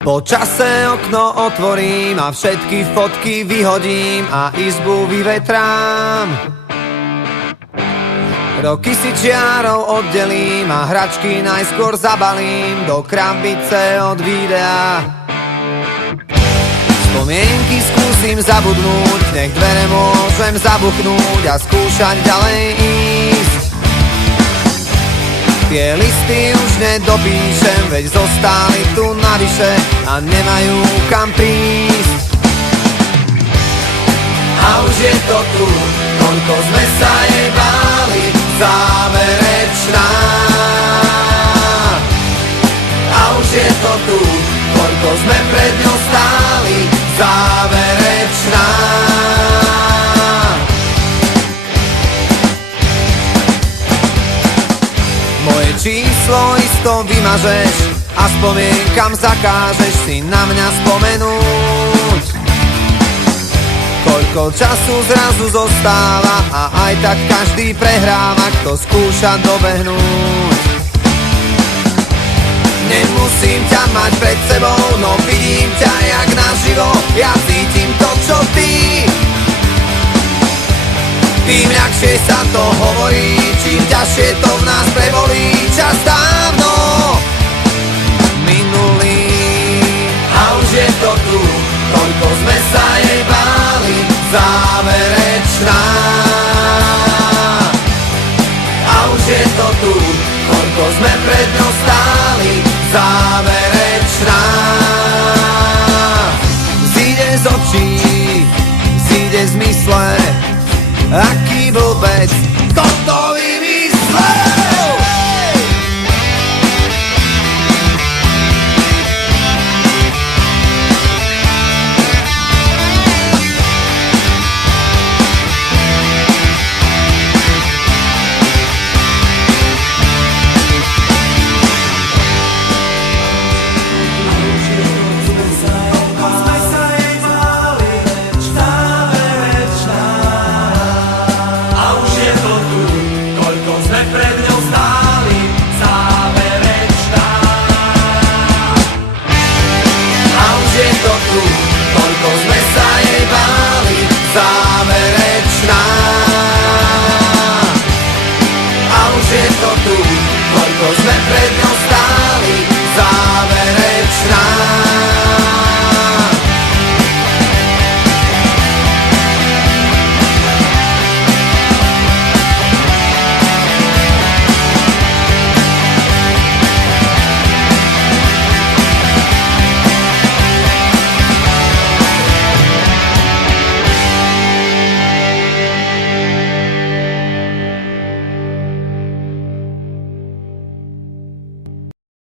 Po čase okno otvorím a všetky fotky vyhodím a izbu vyvetrám. Roky si čiarou oddelím a hračky najskôr zabalím do krabice od videa. Spomienky skúsim zabudnúť, nech dvere môžem zabuchnúť a skúšať ďalej ísť. Tie listy už nedopíšem, veď zostali tu navyše a nemajú kam prísť. A už je to tu, koľko sme sa jej báli, záverečná. A už je to tu, koľko sme pred ňou stáli, záverečná. Moje číslo isto vymažeš a spomienkam zakážeš si na mňa spomenúť. Koľko času zrazu zostáva a aj tak každý prehráva, kto skúša dobehnúť. Nemusím ťa mať pred sebou, no vidím ťa jak naživo, ja cítim to, čo ty. Tým ľahšie sa to hovorí, čím ťažšie to v nás prebolí, čas dávno